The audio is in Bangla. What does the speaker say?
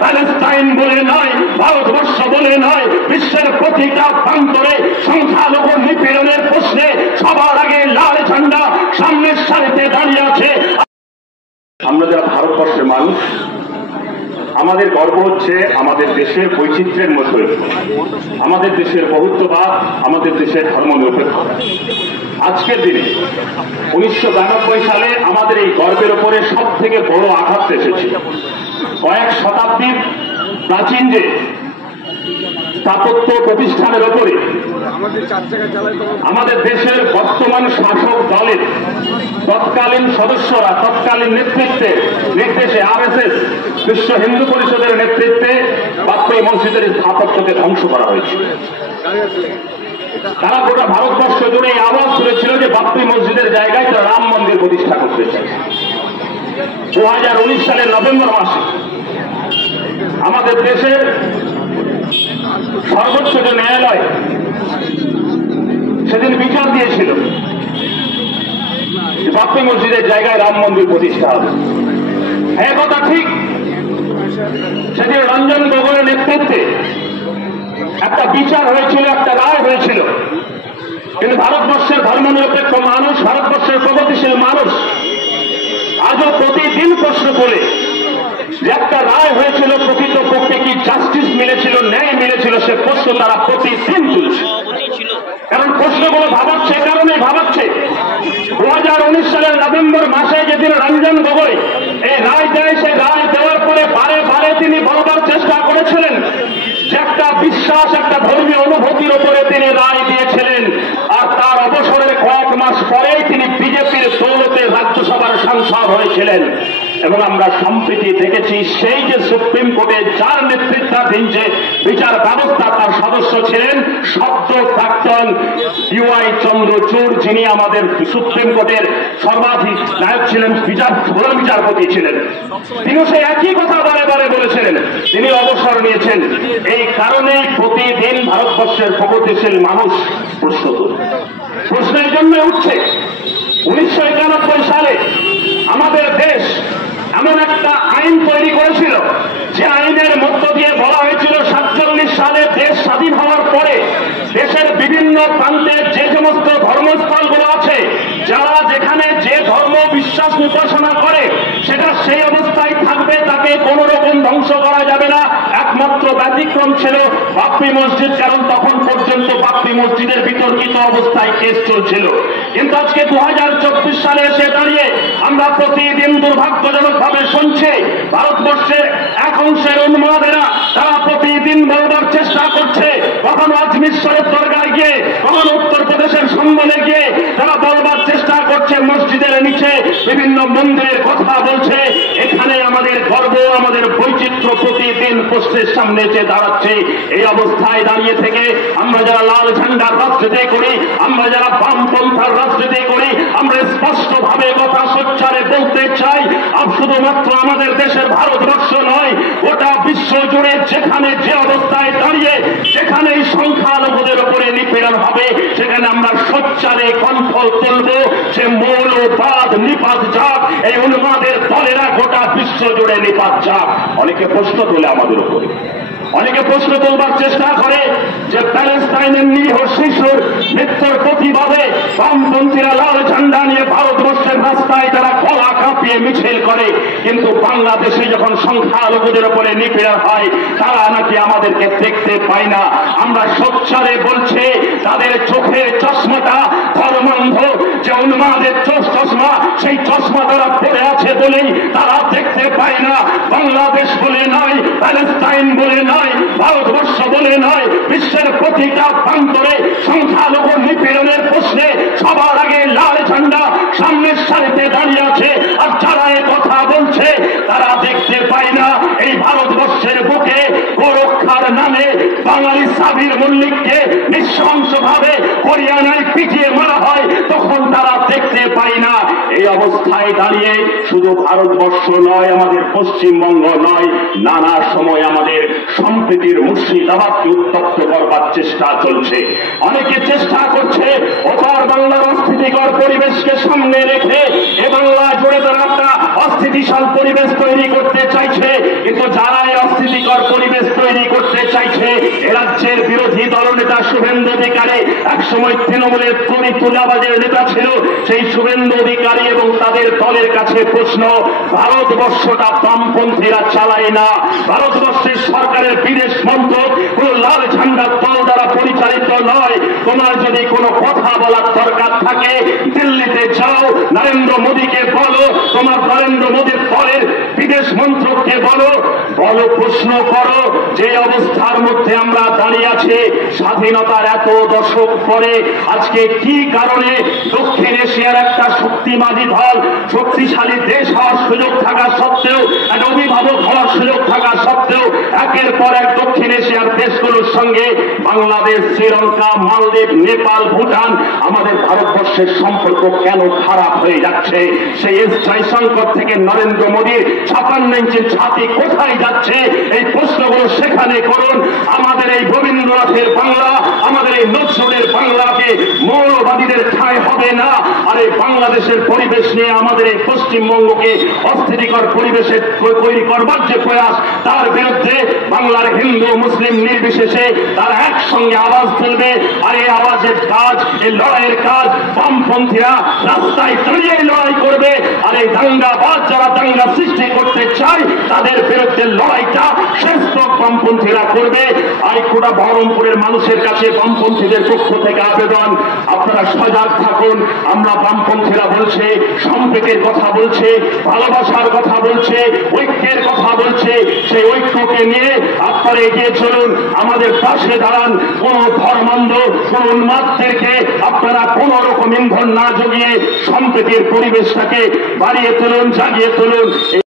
প্যালেস্টাইন বলে নয়, ভারতবর্ষ বলে নয়, বিশ্বের প্রতিটা প্রান্তরে সংখ্যালঘু নিপীড়নের প্রশ্নে সবার আগে লাল ঝান্ডা সামনের সারিতে দাঁড়িয়ে আছে। আমরা যারা ভারতবর্ষের মানুষ, আমাদের গর্ব হচ্ছে আমাদের দেশের বৈচিত্র্যের মধ্যে, আমাদের দেশের বহুত্ববাদ, আমাদের দেশের ধর্মনিরপেক্ষতা। আজকের দিনে 1992 সালে আমাদের এই গর্বের উপরে সব থেকে বড় আঘাত এসেছিল। কয়েক শতাব্দীর প্রাচীন যে স্থাপত্য প্রতিষ্ঠানের উপরে আমাদের দেশের বর্তমান শাসক দলের তৎকালীন সদস্যরা, তৎকালীন নেতৃত্বের নির্দেশে RSS বিশ্ব হিন্দু পরিষদের নেতৃত্বে বাবরি মসজিদের স্থাপত্যকে ধ্বংস করা হয়েছিল। তারা গোটা ভারতবর্ষ জুড়ে এই আওয়াজ তুলেছিল যে বাবরি মসজিদের জায়গায় তারা রাম মন্দির প্রতিষ্ঠা করতে চায়। 2019 সালের নভেম্বর মাসে আমাদের দেশের সর্বোচ্চ যে ন্যায়ালয় সেদিন বিচার দিয়েছিল বাবরি মসজিদের জায়গায় রাম মন্দির প্রতিষ্ঠা হবে। হ্যাঁ, কথা ঠিক। সেদিন রঞ্জন গগৈয়ের নেতৃত্বে একটা বিচার হয়েছিল, একটা রায় হয়েছিল। কিন্তু ভারতবর্ষের ধর্মনিরপেক্ষ মানুষ, ভারতবর্ষের প্রগতিশীল মানুষ আজও প্রতিদিন প্রশ্ন করে যে একটা রায় হয়েছিল, প্রকৃতপক্ষে কি জাস্টিস মিলেছিল, ন্যায় মিলেছিল, সে প্রশ্ন তারা প্রতিদিন তুলছে। কারণ প্রশ্নগুলো ভাবাচ্ছে, কারণেই ভাবাচ্ছে 2019 সালের নভেম্বর মাসে যেদিন রঞ্জন গগৈ এই রায় দেয়, সেই রায় দেওয়ার পরে বারে বারে তিনি বলবার চেষ্টা করেছিলেন যে একটা বিশ্বাস, একটা ধর্মীয় অনুভূতির উপরে তিনি রায় দিয়েছিলেন। আর তার অবসরের কয়েক মাস পরেই তিনি বিজেপির দৌলতে রাজ্যসভার সাংসদ হয়েছিলেন। এবং আমরা সম্প্রতি দেখেছি সেই যে সুপ্রিম কোর্টে যার নেতৃত্বাধীন যে বিচার ব্যবস্থা, তার সদস্য ছিলেন সদ্য প্রাক্তন DY চন্দ্রচূড়, যিনি আমাদের সুপ্রিম কোর্টের সর্বাধিক নায়ক ছিলেন, প্রধান বিচারপতি ছিলেন। তিনি সেই একই কথা বারে বারে বলেছিলেন। তিনি অবসর নিয়েছেন। এই কারণেই প্রতিদিন ভারতবর্ষের প্রগতিশীল মানুষ প্রশ্ন তোলে। প্রশ্নের জন্য উঠছে 1991 সালে আমাদের দেশ এমন একটা আইন তৈরি করেছিল যে আইনের মধ্য দিয়ে বলা হয়েছিল 47 সালে দেশ স্বাধীন হওয়ার পরে দেশের বিভিন্ন প্রান্তে যে সমস্ত ধর্মস্থলগুলো আছে, যারা যেখানে যে ধর্ম বিশ্বাস উপাসনা করে সেটা সেই অবস্থায় থাকবে, তাকে কোনো রকম ধ্বংস করা যাবে না। একমাত্র ব্যতিক্রম ছিল বাবরি মসজিদ, কারণ তখন পর্যন্ত বাবরি মসজিদের বিতর্কিত অবস্থায় কেস চলছিল। কিন্তু আজকে 2024 সালে এসে দাঁড়িয়ে আমরা প্রতিদিন দুর্ভাগ্যজনকভাবে শুনছি ভারতবর্ষের এক অংশের উন্মাদেরা তারা প্রতিদিন বলবার চেষ্টা করছে, কখনো আজমির শরীফ দরগায় গিয়ে, কখনো উত্তরপ্রদেশের সম্বলে গিয়ে তারা বলবার চেষ্টা করছে মসজিদের নিচে বিভিন্ন মন্দিরের কথা বলছে। এখানে আমাদের গর্ব, আমাদের বৈচিত্র্য প্রতিদিন প্রশ্নের সামনে এসে দাঁড়াচ্ছে। এই অবস্থায় দাঁড়িয়ে থেকে আমরা যারা লাল ঝান্ডার রাজনীতি করি, আমরা যারা বামপন্থার রাজনীতি করি, আমরা স্পষ্টভাবে কথা সোচ্চারে বলতে চাই, শুধুমাত্র আমাদের দেশের ভারতবর্ষ নয়, গোটা বিশ্ব জুড়ে যেখানে যে অবস্থায় দাঁড়িয়ে যেখানে এই সংখ্যালঘুদের উপরে নিপীড়ন হবে, সেখানে আমরা সোচ্চারে কণ্ঠ তুলব যে মৌলবাদ নিপাত যাক, এই উন্মাদের দলেরা গোটা বিশ্ব জুড়ে নিপাত যাক। অনেকে প্রশ্ন তোলে আমাদের উপরে, অনেকে প্রশ্ন তোলবার চেষ্টা করে যে প্যালেস্টাইনের নিরীহ শিশুর মৃত্যুর প্রতিবাদে বামপন্থীরা লাল ঝান্ডা নিয়ে ভারতবর্ষের রাস্তায় তারা গলা কাঁপিয়ে মিছিল করে, কিন্তু বাংলাদেশে যখন সংখ্যালঘুদের উপরে নিপীড়ন হয় তারা নাকি আমাদেরকে দেখতে পায় না। আমরা সোচ্চারে বলছি তাদের চোখের চশমাটা ধর্মান্ধ, যে উন্মাদের চশমা, সেই চশমা তারা পড়ে আছে বলেই তারা দেখতে পায় না। বাংলাদেশ বলে নয়, প্যালেস্টাইন বলে নয়, ভারতবর্ষ বলে নয়, বিশ্বের প্রতিটা প্রান্তরে সংখ্যালঘু নিপীড়নের প্রশ্নে সবার আগে লাল ঝান্ডা সামনের সারিতে দাঁড়িয়ে আছে। আর যারা এ কথা বলছে তারা দেখতে পায় না এই ভারতবর্ষের বুকে গোরক্ষার নামে বাঙালি সাবির মল্লিককে নৃশংসভাবে হরিয়ানায় পিটিয়ে মারা হয়, তখন তারা দেখতে পায় না। এই অবস্থায় দাঁড়িয়ে শুধু ভারতবর্ষ নয়, আমাদের পশ্চিমবঙ্গ নয়, নানা সময় আমাদের সম্প্রীতির মুর্শিদাবাদকে উত্তপ্ত করবার চেষ্টা চলছে। অনেকে চেষ্টা করছে ওপার বাংলার অস্থিতিকর পরিবেশকে সামনে রেখে এ বাংলা জুড়ে তারা একটা অস্থিতিশাল পরিবেশ তৈরি করতে চাইছে। কিন্তু কিন্তু যারা এই অস্থিতিকর পরিবেশ তৈরি করতে চাইছে, এ রাজ্যের বিরোধী দলনেতা শুভেন্দু অধিকারী একসময় তৃণমূলের তুলাবাজের নেতা ছিল। সেই শুভেন্দু অধিকারী এবং তাদের দলের কাছে প্রশ্ন, ভারতবর্ষটা বামপন্থীরা চালায় না, ভারতবর্ষের সরকারের বিদেশ মন্ত্রক কোন লাল ঝান্ডার দল দ্বারা পরিচালিত নয়। তোমার যদি কোনো কথা বলার দরকার থাকে দিল্লিতে যাও, নরেন্দ্র মোদীকে বলো, তোমার নরেন্দ্র মোদীর দলের বিদেশ মন্ত্রককে বলো, প্রশ্ন করো যে অবস্থার মধ্যে আমরা দাঁড়িয়ে আছি স্বাধীনতার এত দশক পরে আজকে কি কারণে দক্ষিণ এশিয়ার একটা শক্তিশালী দল, শক্তিশালী দেশ হওয়ার সুযোগ থাকা সত্ত্বেও, একটা অভিভাবক হওয়ার সুযোগ থাকা সত্ত্বেও একের পর এক দক্ষিণ এশিয়ার দেশগুলোর সঙ্গে বাংলাদেশ, শ্রীলঙ্কা, মালদ্বীপ, নেপাল, ভুটান আমাদের ভারতবর্ষের সম্পর্ক কেন খারাপ হয়ে যাচ্ছে? সেই এস জয়শঙ্কর থেকে নরেন্দ্র মোদীর 56 ইঞ্চির ছাতি কোথায় যাচ্ছে? এই প্রশ্নগুলো সেখানে করুন। আমাদের এই রবীন্দ্রনাথের বাংলা, আমাদের এই নজরুলের বাংলাকে মৌলবাদীদের ঠাঁই হবে না। আর এই বাংলাদেশের পরিবেশ নিয়ে আমাদের এই পশ্চিমবঙ্গকে অস্থিতিকর পরিবেশে তৈরি করবার যে প্রয়াস, তার বিরুদ্ধে বাংলার হিন্দু মুসলিম নির্বিশেষে তারা একসঙ্গে আওয়াজ তুলবে। আর এই আওয়াজের কাজ, এই লড়াইয়ের কাজ বামপন্থীরা রাস্তায় দাঁড়িয়ে লড়াই করবে। আর এই দাঙ্গাবাজ যারা দাঙ্গা সৃষ্টি করতে চায় তাদের বিরুদ্ধে লড়াইটা শ্রেষ্ঠ বামপন্থীরা করবে। আর গোটা বহরমপুরের মানুষের কাছে বামপন্থীদের পক্ষ থেকে আবেদন, আপনারা সজাগ থাকুন। আমরা বামপন্থীরা বলছে, সম্প্রীতির কথা বলছে, ভালোবাসার কথা বলছে, ঐক্যের কথা বলছে। সেই ঐক্যকে নিয়ে আপনারা এগিয়ে চলুন, আমাদের পাশে দাঁড়ান। কোন ধর্মান্ধ, কোন উন্মাদদেরকে আপনারা কোন রকম ইন্ধন না জুগিয়ে সম্প্রীতির পরিবেশটাকে বাড়িয়ে তুলুন, জাগিয়ে তুলুন।